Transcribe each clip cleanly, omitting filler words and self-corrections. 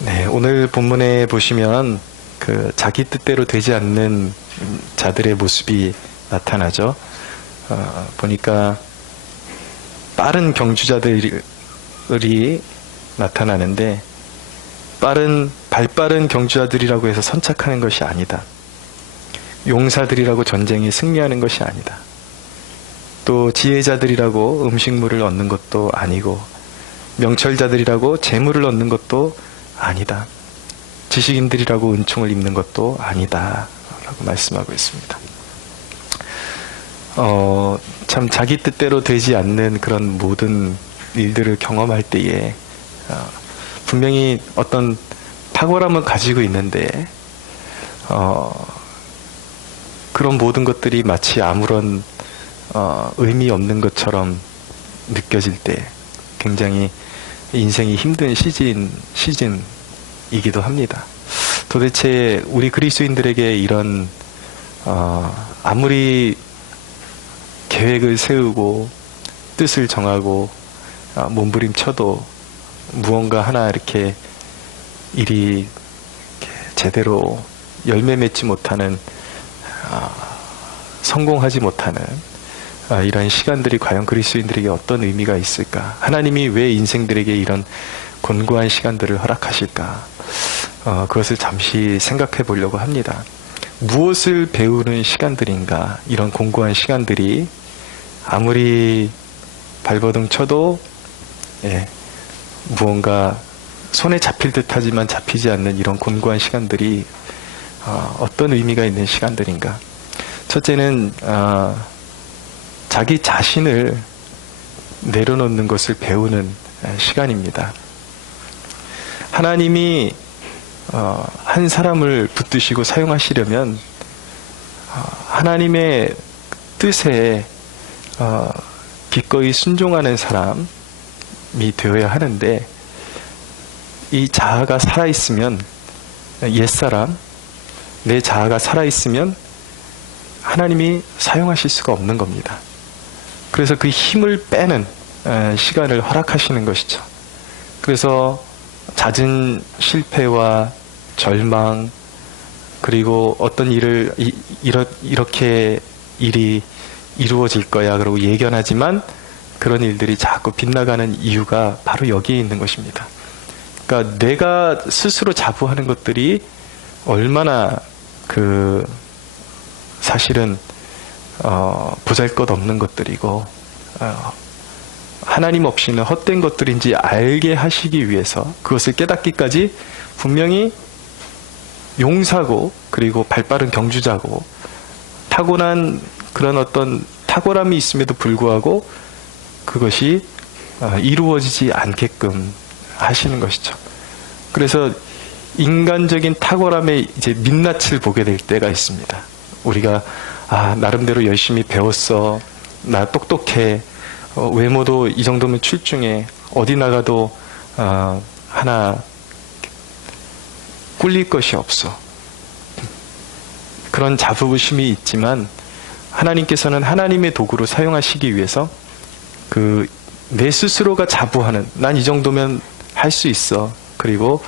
네, 오늘 본문에 보시면 자기 뜻대로 되지 않는 자들의 모습이 나타나죠. 보니까 빠른 경주자들이 나타나는데 발빠른 경주자들이라고 해서 선착하는 것이 아니다. 용사들이라고 전쟁에 승리하는 것이 아니다. 또 지혜자들이라고 음식물을 얻는 것도 아니고 명철자들이라고 재물을 얻는 것도 아니다. 지식인들이라고 은총을 입는 것도 아니다. 라고 말씀하고 있습니다. 참 자기 뜻대로 되지 않는 그런 모든 일들을 경험할 때에 분명히 어떤 탁월함을 가지고 있는데 그런 모든 것들이 마치 아무런 의미 없는 것처럼 느껴질 때 굉장히 인생이 힘든 시즌이기도 합니다. 도대체 우리 그리스도인들에게 이런 아무리 계획을 세우고 뜻을 정하고 몸부림쳐도 무언가 하나 이렇게 일이 제대로 열매 맺지 못하는 성공하지 못하는 이런 시간들이 과연 그리스도인들에게 어떤 의미가 있을까? 하나님이 왜 인생들에게 이런 곤고한 시간들을 허락하실까? 그것을 잠시 생각해 보려고 합니다. 무엇을 배우는 시간들인가? 이런 곤고한 시간들이 아무리 발버둥 쳐도 무언가 손에 잡힐 듯 하지만 잡히지 않는 이런 곤고한 시간들이 어떤 의미가 있는 시간들인가? 첫째는 자기 자신을 내려놓는 것을 배우는 시간입니다. 하나님이 한 사람을 붙드시고 사용하시려면 하나님의 뜻에 기꺼이 순종하는 사람이 되어야 하는데, 이 자아가 살아있으면, 옛사람, 내 자아가 살아있으면 하나님이 사용하실 수가 없는 겁니다. 그래서 그 힘을 빼는 시간을 허락하시는 것이죠. 그래서 잦은 실패와 절망, 그리고 어떤 일을 이렇게 일이 이루어질 거야 그러고 예견하지만 그런 일들이 자꾸 빗나가는 이유가 바로 여기에 있는 것입니다. 그러니까 내가 스스로 자부하는 것들이 얼마나 사실은 보잘것없는 것들이고 하나님 없이는 헛된 것들인지 알게 하시기 위해서, 그것을 깨닫기까지 분명히 용사고 그리고 발빠른 경주자고 타고난 그런 어떤 탁월함이 있음에도 불구하고 그것이 이루어지지 않게끔 하시는 것이죠. 그래서 인간적인 탁월함의 이제 민낯을 보게 될 때가 있습니다. 우리가 나름대로 열심히 배웠어, 나 똑똑해, 외모도 이 정도면 출중해, 어디 나가도 하나 꿀릴 것이 없어. 그런 자부심이 있지만 하나님께서는 하나님의 도구로 사용하시기 위해서 내 스스로가 자부하는, 난 이 정도면 할 수 있어, 그리고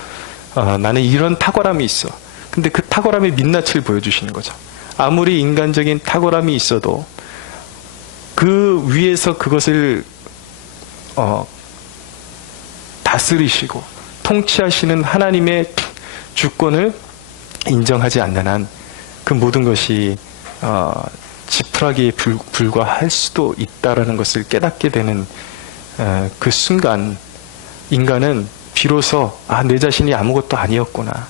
나는 이런 탁월함이 있어. 근데 그 탁월함의 민낯을 보여주시는 거죠. 아무리 인간적인 탁월함이 있어도 그 위에서 그것을 다스리시고 통치하시는 하나님의 주권을 인정하지 않는 한 그 모든 것이 지푸라기에 불과할 수도 있다라는 것을 깨닫게 되는 그 순간, 인간은 비로소 내 자신이 아무것도 아니었구나,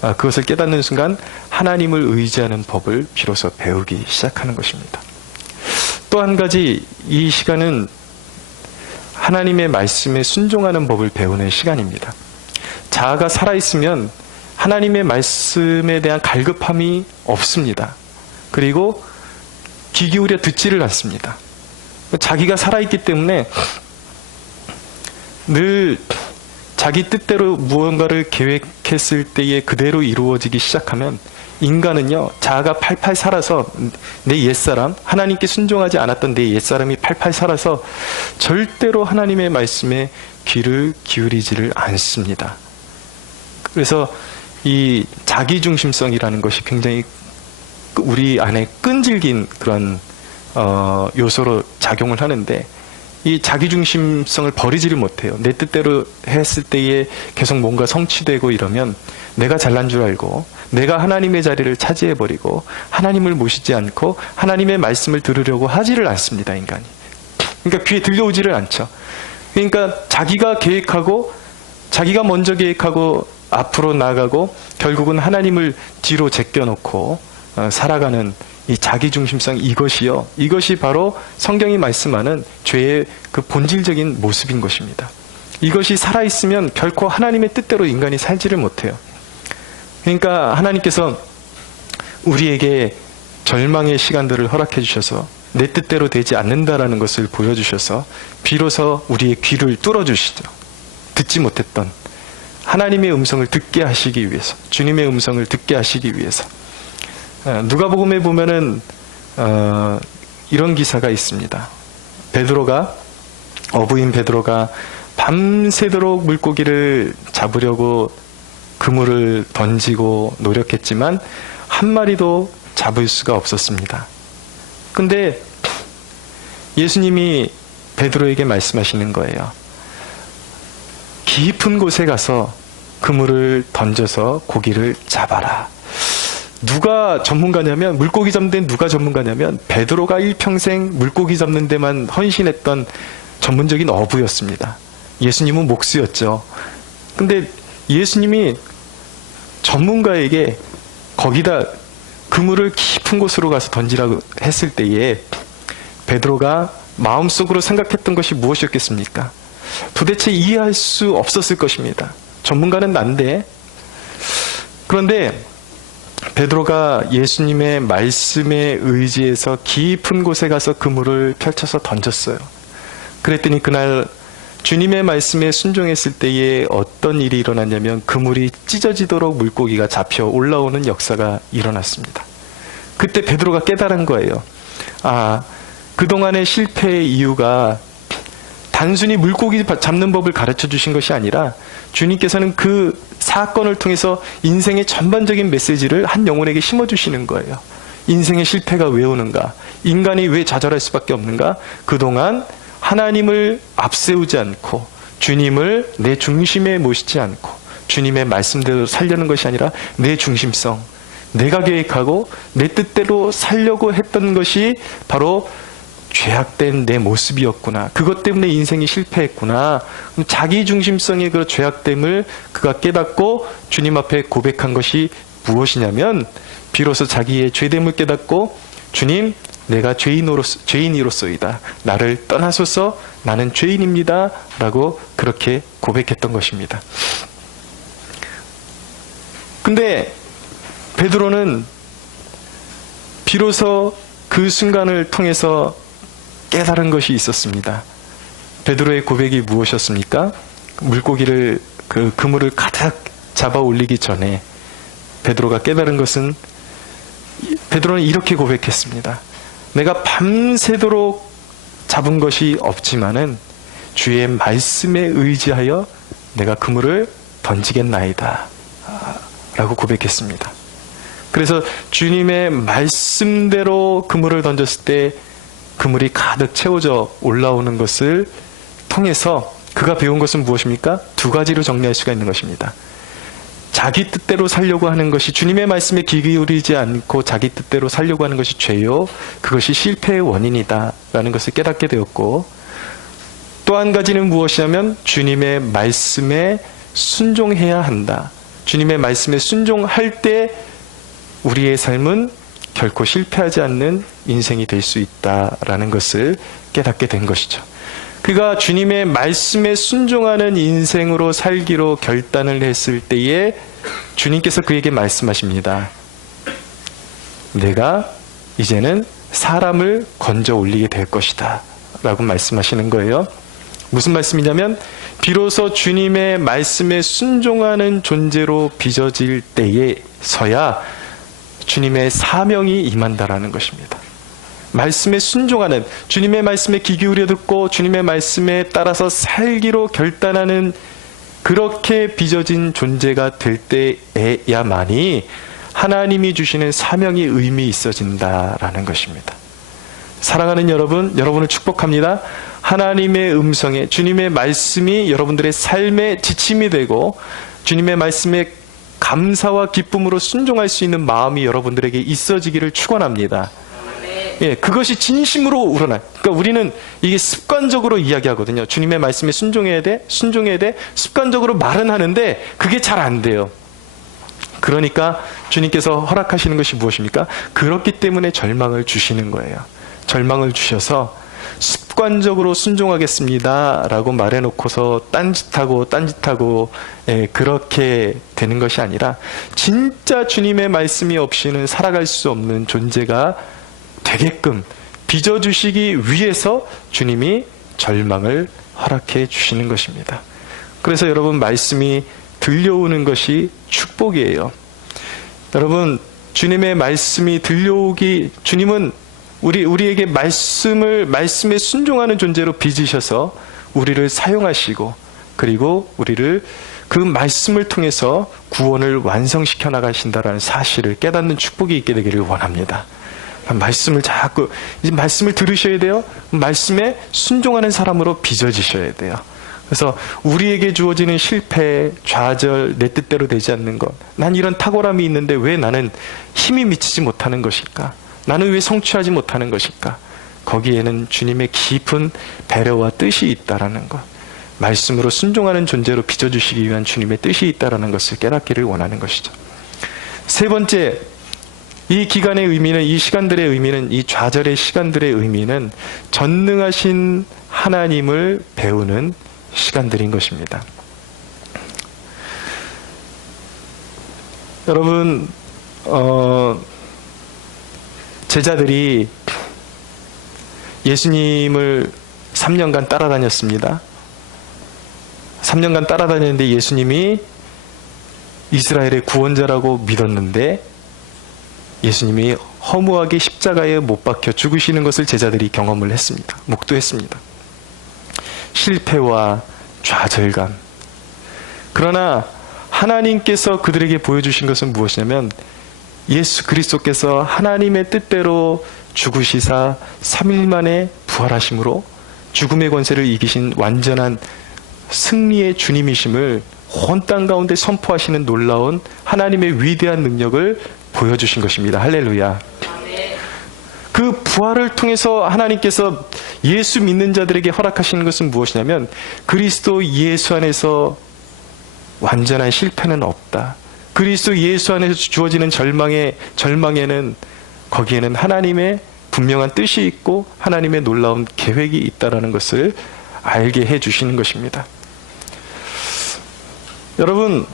그것을 깨닫는 순간 하나님을 의지하는 법을 비로소 배우기 시작하는 것입니다. 또 한 가지, 이 시간은 하나님의 말씀에 순종하는 법을 배우는 시간입니다. 자아가 살아있으면 하나님의 말씀에 대한 갈급함이 없습니다. 그리고 귀 기울여 듣지를 않습니다. 자기가 살아있기 때문에 늘 자기 뜻대로 무언가를 계획했을 때에 그대로 이루어지기 시작하면 인간은요, 자아가 팔팔 살아서 내 옛사람, 하나님께 순종하지 않았던 내 옛사람이 팔팔 살아서 절대로 하나님의 말씀에 귀를 기울이지를 않습니다. 그래서 이 자기중심성이라는 것이 굉장히 우리 안에 끈질긴 그런 요소로 작용을 하는데, 이 자기중심성을 버리지를 못해요. 내 뜻대로 했을 때에 계속 뭔가 성취되고 이러면 내가 잘난 줄 알고 내가 하나님의 자리를 차지해버리고 하나님을 모시지 않고 하나님의 말씀을 들으려고 하지를 않습니다, 인간이. 그러니까 귀에 들려오지를 않죠. 그러니까 자기가 계획하고 자기가 먼저 계획하고 앞으로 나가고 결국은 하나님을 뒤로 제껴놓고 살아가는 이 자기중심성, 이것이 바로 성경이 말씀하는 죄의 그 본질적인 모습인 것입니다. 이것이 살아있으면 결코 하나님의 뜻대로 인간이 살지를 못해요. 그러니까 하나님께서 우리에게 절망의 시간들을 허락해 주셔서 내 뜻대로 되지 않는다라는 것을 보여주셔서 비로소 우리의 귀를 뚫어주시죠. 듣지 못했던 하나님의 음성을 듣게 하시기 위해서, 주님의 음성을 듣게 하시기 위해서. 누가복음에 보면은 이런 기사가 있습니다. 어부인 베드로가 밤새도록 물고기를 잡으려고 그물을 던지고 노력했지만 한 마리도 잡을 수가 없었습니다. 근데 예수님이 베드로에게 말씀하시는 거예요. 깊은 곳에 가서 그물을 던져서 고기를 잡아라. 누가 전문가냐면, 물고기 잡는 데는 누가 전문가냐면 베드로가 일평생 물고기 잡는 데만 헌신했던 전문적인 어부였습니다. 예수님은 목수였죠. 근데 예수님이 전문가에게 거기다 그물을 깊은 곳으로 가서 던지라고 했을 때에 베드로가 마음속으로 생각했던 것이 무엇이었겠습니까? 도대체 이해할 수 없었을 것입니다. 전문가는 난데. 그런데 베드로가 예수님의 말씀에 의지해서 깊은 곳에 가서 그물을 펼쳐서 던졌어요. 그랬더니 그날 주님의 말씀에 순종했을 때에 어떤 일이 일어났냐면 그물이 찢어지도록 물고기가 잡혀 올라오는 역사가 일어났습니다. 그때 베드로가 깨달은 거예요. 그동안의 실패의 이유가 단순히 물고기 잡는 법을 가르쳐 주신 것이 아니라 주님께서는 그 사건을 통해서 인생의 전반적인 메시지를 한 영혼에게 심어주시는 거예요. 인생의 실패가 왜 오는가? 인간이 왜 좌절할 수밖에 없는가? 그동안 하나님을 앞세우지 않고 주님을 내 중심에 모시지 않고 주님의 말씀대로 살려는 것이 아니라 내 중심성, 내가 계획하고 내 뜻대로 살려고 했던 것이 바로 죄악된 내 모습이었구나. 그것 때문에 인생이 실패했구나. 자기 중심성의 그 죄악됨을 그가 깨닫고 주님 앞에 고백한 것이 무엇이냐면 비로소 자기의 죄됨을 깨닫고 주님, 내가 죄인이로소이다. 나를 떠나소서. 나는 죄인입니다. 라고 그렇게 고백했던 것입니다. 근데 베드로는 비로소 그 순간을 통해서 깨달은 것이 있었습니다. 베드로의 고백이 무엇이었습니까? 물고기를 그물을 가득 잡아 올리기 전에 베드로가 깨달은 것은, 베드로는 이렇게 고백했습니다. 내가 밤새도록 잡은 것이 없지만은 주의 말씀에 의지하여 내가 그물을 던지겠나이다 라고 고백했습니다. 그래서 주님의 말씀대로 그물을 던졌을 때 그물이 가득 채워져 올라오는 것을 통해서 그가 배운 것은 무엇입니까? 두 가지로 정리할 수가 있는 것입니다. 자기 뜻대로 살려고 하는 것이, 주님의 말씀에 귀 기울이지 않고 자기 뜻대로 살려고 하는 것이 죄요, 그것이 실패의 원인이다 라는 것을 깨닫게 되었고, 또 한 가지는 무엇이냐면 주님의 말씀에 순종해야 한다. 주님의 말씀에 순종할 때 우리의 삶은 결코 실패하지 않는 인생이 될 수 있다라는 것을 깨닫게 된 것이죠. 그가 주님의 말씀에 순종하는 인생으로 살기로 결단을 했을 때에 주님께서 그에게 말씀하십니다. 내가 이제는 사람을 건져 올리게 될 것이다 라고 말씀하시는 거예요. 무슨 말씀이냐면 비로소 주님의 말씀에 순종하는 존재로 빚어질 때에서야 주님의 사명이 임한다라는 것입니다. 말씀에 순종하는, 주님의 말씀에 귀 기울여 듣고 주님의 말씀에 따라서 살기로 결단하는 그렇게 빚어진 존재가 될 때에야만이 하나님이 주시는 사명이 의미 있어진다라는 것입니다. 사랑하는 여러분, 여러분을 축복합니다. 하나님의 음성에, 주님의 말씀이 여러분들의 삶의 지침이 되고 주님의 말씀에 감사와 기쁨으로 순종할 수 있는 마음이 여러분들에게 있어지기를 축원합니다. 예, 그것이 진심으로 우러나. 그러니까 우리는 이게 습관적으로 이야기하거든요. 주님의 말씀에 순종해야 돼, 순종해야 돼. 습관적으로 말은 하는데 그게 잘 안 돼요. 그러니까 주님께서 허락하시는 것이 무엇입니까? 그렇기 때문에 절망을 주시는 거예요. 절망을 주셔서 습관적으로 순종하겠습니다 라고 말해놓고서 딴짓하고 그렇게 되는 것이 아니라 진짜 주님의 말씀이 없이는 살아갈 수 없는 존재가 되게끔 빚어주시기 위해서 주님이 절망을 허락해 주시는 것입니다. 그래서 여러분, 말씀이 들려오는 것이 축복이에요. 여러분, 주님의 말씀이 들려오기, 주님은 우리에게 말씀에 순종하는 존재로 빚으셔서 우리를 사용하시고, 그리고 우리를 그 말씀을 통해서 구원을 완성시켜 나가신다라는 사실을 깨닫는 축복이 있게 되기를 원합니다. 말씀을 자꾸, 이제 말씀을 들으셔야 돼요. 말씀에 순종하는 사람으로 빚어지셔야 돼요. 그래서 우리에게 주어지는 실패, 좌절, 내 뜻대로 되지 않는 것, 난 이런 탁월함이 있는데 왜 나는 힘이 미치지 못하는 것일까? 나는 왜 성취하지 못하는 것일까? 거기에는 주님의 깊은 배려와 뜻이 있다라는 것, 말씀으로 순종하는 존재로 빚어주시기 위한 주님의 뜻이 있다라는 것을 깨닫기를 원하는 것이죠. 세 번째, 이 기간의 의미는, 이 시간들의 의미는, 이 좌절의 시간들의 의미는 전능하신 하나님을 배우는 시간들인 것입니다. 여러분, 제자들이 예수님을 3년간 따라다녔습니다. 3년간 따라다녔는데 예수님이 이스라엘의 구원자라고 믿었는데 예수님이 허무하게 십자가에 못 박혀 죽으시는 것을 제자들이 경험을 했습니다. 목도했습니다. 실패와 좌절감. 그러나 하나님께서 그들에게 보여주신 것은 무엇이냐면 예수 그리스도께서 하나님의 뜻대로 죽으시사 3일 만에 부활하심으로 죽음의 권세를 이기신 완전한 승리의 주님이심을 온 땅 가운데 선포하시는 놀라운 하나님의 위대한 능력을 보여주신 것입니다. 할렐루야. 그 부활을 통해서 하나님께서 예수 믿는 자들에게 허락하시는 것은 무엇이냐면 그리스도 예수 안에서 완전한 실패는 없다. 그리스도 예수 안에서 주어지는 절망에는 거기에는 하나님의 분명한 뜻이 있고 하나님의 놀라운 계획이 있다라는 것을 알게 해주시는 것입니다. 여러분,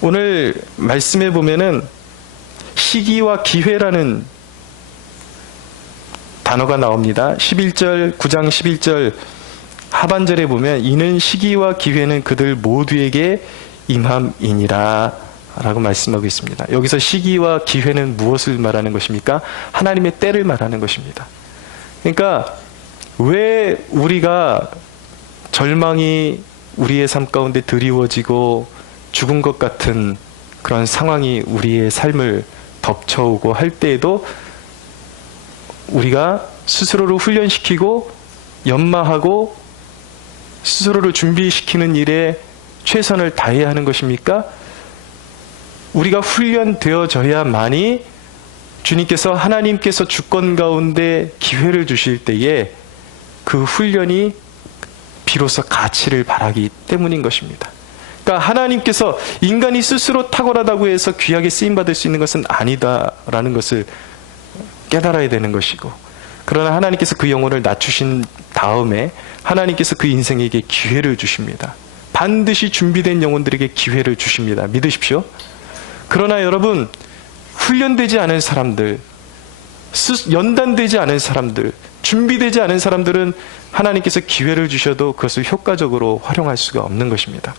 오늘 말씀해 보면은 시기와 기회라는 단어가 나옵니다. 11절, 9장 11절 하반절에 보면 이는 시기와 기회는 그들 모두에게 임함이니라 라고 말씀하고 있습니다. 여기서 시기와 기회는 무엇을 말하는 것입니까? 하나님의 때를 말하는 것입니다. 그러니까 왜 우리가 절망이 우리의 삶 가운데 드리워지고 죽은 것 같은 그런 상황이 우리의 삶을 덮쳐오고 할 때에도 우리가 스스로를 훈련시키고 연마하고 스스로를 준비시키는 일에 최선을 다해야 하는 것입니까? 우리가 훈련되어져야만이 주님께서 하나님께서 주권 가운데 기회를 주실 때에 그 훈련이 비로소 가치를 발하기 때문인 것입니다. 그러니까 하나님께서 인간이 스스로 탁월하다고 해서 귀하게 쓰임받을 수 있는 것은 아니다라는 것을 깨달아야 되는 것이고, 그러나 하나님께서 그 영혼을 낮추신 다음에 하나님께서 그 인생에게 기회를 주십니다. 반드시 준비된 영혼들에게 기회를 주십니다. 믿으십시오. 그러나 여러분, 훈련되지 않은 사람들, 연단되지 않은 사람들, 준비되지 않은 사람들은 하나님께서 기회를 주셔도 그것을 효과적으로 활용할 수가 없는 것입니다.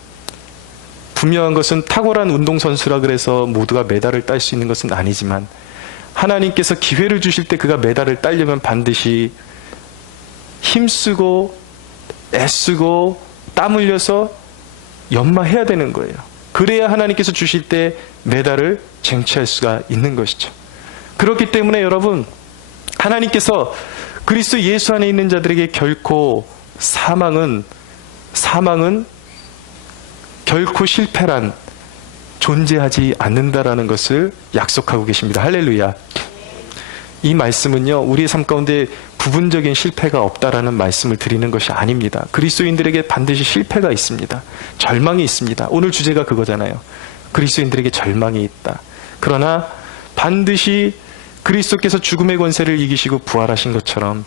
분명한 것은 탁월한 운동선수라 그래서 모두가 메달을 딸 수 있는 것은 아니지만 하나님께서 기회를 주실 때 그가 메달을 따려면 반드시 힘쓰고 애쓰고 땀 흘려서 연마해야 되는 거예요. 그래야 하나님께서 주실 때 메달을 쟁취할 수가 있는 것이죠. 그렇기 때문에 여러분, 하나님께서 그리스도 예수 안에 있는 자들에게 결코 사망은 결코 실패란 존재하지 않는다라는 것을 약속하고 계십니다. 할렐루야. 이 말씀은요, 우리의 삶 가운데 부분적인 실패가 없다라는 말씀을 드리는 것이 아닙니다. 그리스도인들에게 반드시 실패가 있습니다. 절망이 있습니다. 오늘 주제가 그거잖아요. 그리스도인들에게 절망이 있다. 그러나 반드시 그리스도께서 죽음의 권세를 이기시고 부활하신 것처럼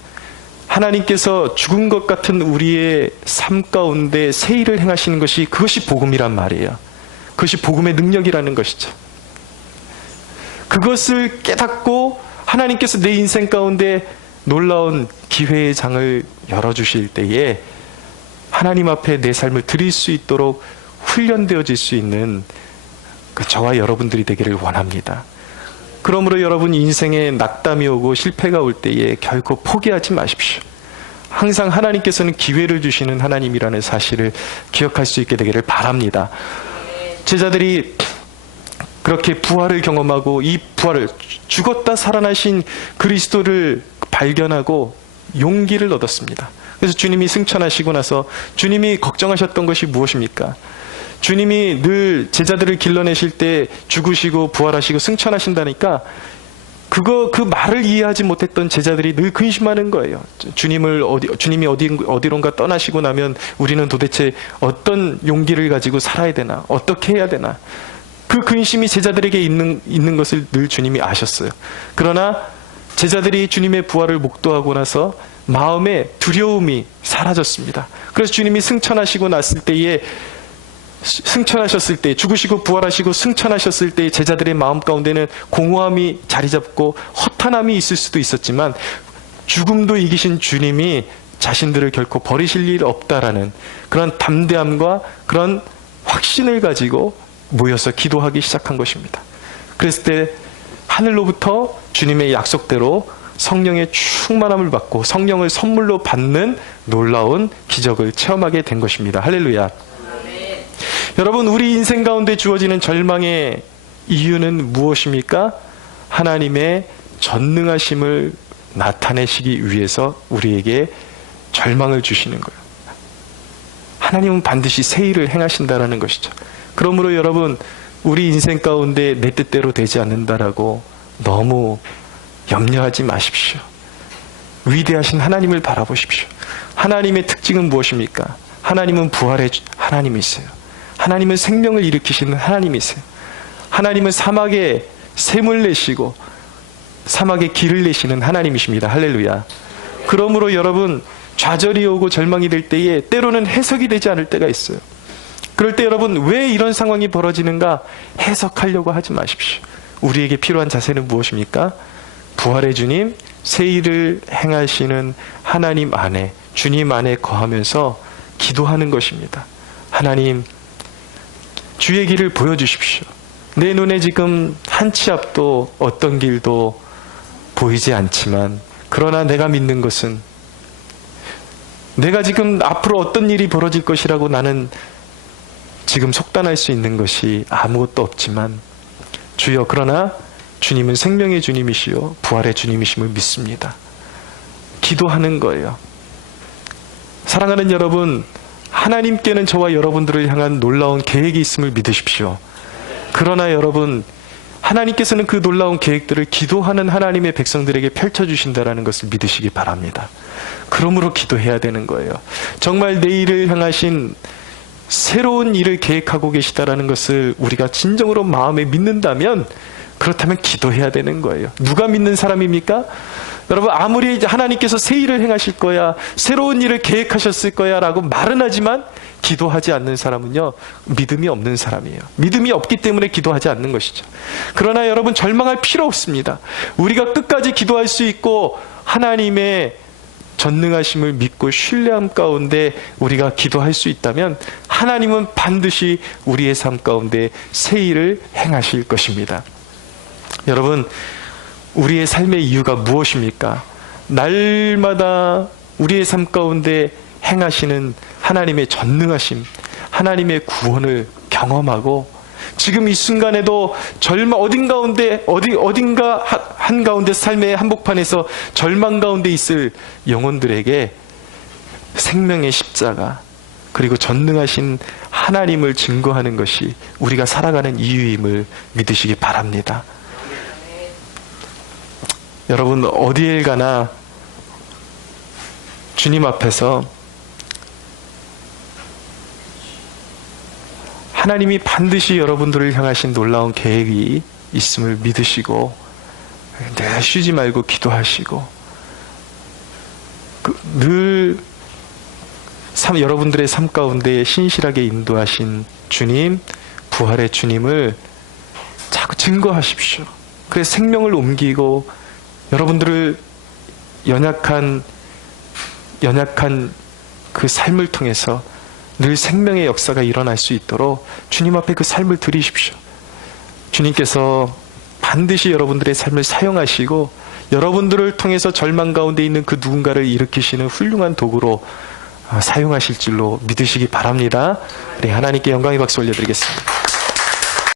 하나님께서 죽은 것 같은 우리의 삶 가운데 새 일을 행하시는 것이, 그것이 복음이란 말이에요. 그것이 복음의 능력이라는 것이죠. 그것을 깨닫고 하나님께서 내 인생 가운데 놀라운 기회의 장을 열어주실 때에 하나님 앞에 내 삶을 드릴 수 있도록 훈련되어질 수 있는 저와 여러분들이 되기를 원합니다. 그러므로 여러분, 인생에 낙담이 오고 실패가 올 때에 결코 포기하지 마십시오. 항상 하나님께서는 기회를 주시는 하나님이라는 사실을 기억할 수 있게 되기를 바랍니다. 제자들이 그렇게 부활을 경험하고 이 부활을, 죽었다 살아나신 그리스도를 발견하고 용기를 얻었습니다. 그래서 주님이 승천하시고 나서 주님이 걱정하셨던 것이 무엇입니까? 주님이 늘 제자들을 길러내실 때 죽으시고 부활하시고 승천하신다니까 그 말을 이해하지 못했던 제자들이 늘 근심하는 거예요. 주님이 어디론가 떠나시고 나면 우리는 도대체 어떤 용기를 가지고 살아야 되나? 어떻게 해야 되나? 그 근심이 제자들에게 있는 것을 늘 주님이 아셨어요. 그러나 제자들이 주님의 부활을 목도하고 나서 마음에 두려움이 사라졌습니다. 그래서 주님이 승천하셨을 때, 죽으시고 부활하시고 승천하셨을 때 제자들의 마음 가운데는 공허함이 자리 잡고 허탄함이 있을 수도 있었지만, 죽음도 이기신 주님이 자신들을 결코 버리실 일 없다라는 그런 담대함과 그런 확신을 가지고 모여서 기도하기 시작한 것입니다. 그랬을 때 하늘로부터 주님의 약속대로 성령의 충만함을 받고 성령을 선물로 받는 놀라운 기적을 체험하게 된 것입니다. 할렐루야. 여러분, 우리 인생 가운데 주어지는 절망의 이유는 무엇입니까? 하나님의 전능하심을 나타내시기 위해서 우리에게 절망을 주시는 거예요. 하나님은 반드시 새 일을 행하신다라는 것이죠. 그러므로 여러분, 우리 인생 가운데 내 뜻대로 되지 않는다라고 너무 염려하지 마십시오. 위대하신 하나님을 바라보십시오. 하나님의 특징은 무엇입니까? 하나님은 부활의 하나님이세요. 하나님은 생명을 일으키시는 하나님이세요. 하나님은 사막에 샘을 내시고 사막에 길을 내시는 하나님이십니다. 할렐루야. 그러므로 여러분, 좌절이 오고 절망이 될 때에 때로는 해석이 되지 않을 때가 있어요. 그럴 때 여러분, 왜 이런 상황이 벌어지는가 해석하려고 하지 마십시오. 우리에게 필요한 자세는 무엇입니까? 부활의 주님, 새 일을 행하시는 하나님 안에, 주님 안에 거하면서 기도하는 것입니다. 하나님, 주의 길을 보여주십시오. 내 눈에 지금 한 치 앞도 어떤 길도 보이지 않지만, 그러나 내가 믿는 것은, 내가 지금 앞으로 어떤 일이 벌어질 것이라고 나는 지금 속단할 수 있는 것이 아무것도 없지만, 주여, 그러나 주님은 생명의 주님이시요 부활의 주님이심을 믿습니다. 기도하는 거예요. 사랑하는 여러분, 하나님께는 저와 여러분들을 향한 놀라운 계획이 있음을 믿으십시오. 그러나 여러분, 하나님께서는 그 놀라운 계획들을 기도하는 하나님의 백성들에게 펼쳐주신다는 것을 믿으시기 바랍니다. 그러므로 기도해야 되는 거예요. 정말 내일을 향하신 새로운 일을 계획하고 계시다라는 것을 우리가 진정으로 마음에 믿는다면, 그렇다면 기도해야 되는 거예요. 누가 믿는 사람입니까? 여러분, 아무리 하나님께서 새 일을 행하실 거야, 새로운 일을 계획하셨을 거야 라고 말은 하지만 기도하지 않는 사람은요, 믿음이 없는 사람이에요. 믿음이 없기 때문에 기도하지 않는 것이죠. 그러나 여러분, 절망할 필요 없습니다. 우리가 끝까지 기도할 수 있고 하나님의 전능하심을 믿고 신뢰함 가운데 우리가 기도할 수 있다면, 하나님은 반드시 우리의 삶 가운데 새 일을 행하실 것입니다. 여러분, 우리의 삶의 이유가 무엇입니까? 날마다 우리의 삶 가운데 행하시는 하나님의 전능하심, 하나님의 구원을 경험하고 지금 이 순간에도 어딘가 한가운데 삶의 한복판에서 절망 가운데 있을 영혼들에게 생명의 십자가 그리고 전능하신 하나님을 증거하는 것이 우리가 살아가는 이유임을 믿으시기 바랍니다. 여러분 어디에 가나 주님 앞에서 하나님이 반드시 여러분들을 향하신 놀라운 계획이 있음을 믿으시고 늘 쉬지 말고 기도하시고 늘 여러분들의 삶 가운데 신실하게 인도하신 주님, 부활의 주님을 자꾸 증거하십시오. 그래서 생명을 옮기고 여러분들을 연약한 그 삶을 통해서 늘 생명의 역사가 일어날 수 있도록 주님 앞에 그 삶을 드리십시오. 주님께서 반드시 여러분들의 삶을 사용하시고 여러분들을 통해서 절망 가운데 있는 그 누군가를 일으키시는 훌륭한 도구로 사용하실 줄로 믿으시기 바랍니다. 우리 하나님께 영광의 박수 올려드리겠습니다.